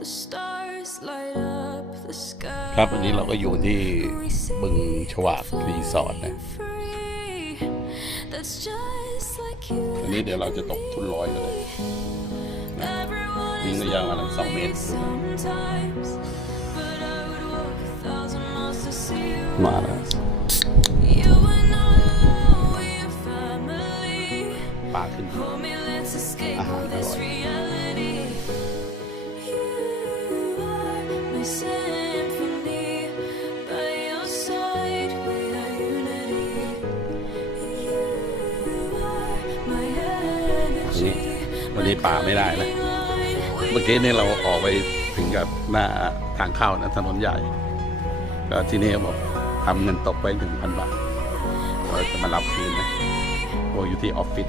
the sky. ครับวันนี้เราก็อยู่ที่บึงฉวากรีสอร์ทนะ Free. That's just like you. วันนี้เดี๋ยวเราจะตกทุนลอยกันเลย Everyone วิ่ง is ระยะประมาณสองเมตร sometimes, but I would walk a thousand miles to see you. มาแล้ว You and I we're family. ปลาขึ้น Hold me, let's escape Uh-huh, all this alright. reality. นี่ energy. วันนี้ป่าไม่ได้นะเมื่อกี้นี่เราออกไปถึงกับหน้าทางเข้านะถนนใหญ่ ก็ที่นี่บอกทำเงินตกไปหนึ่งพันบาทเราจะมารับคืนนะโออยู่ที่ออฟฟิศ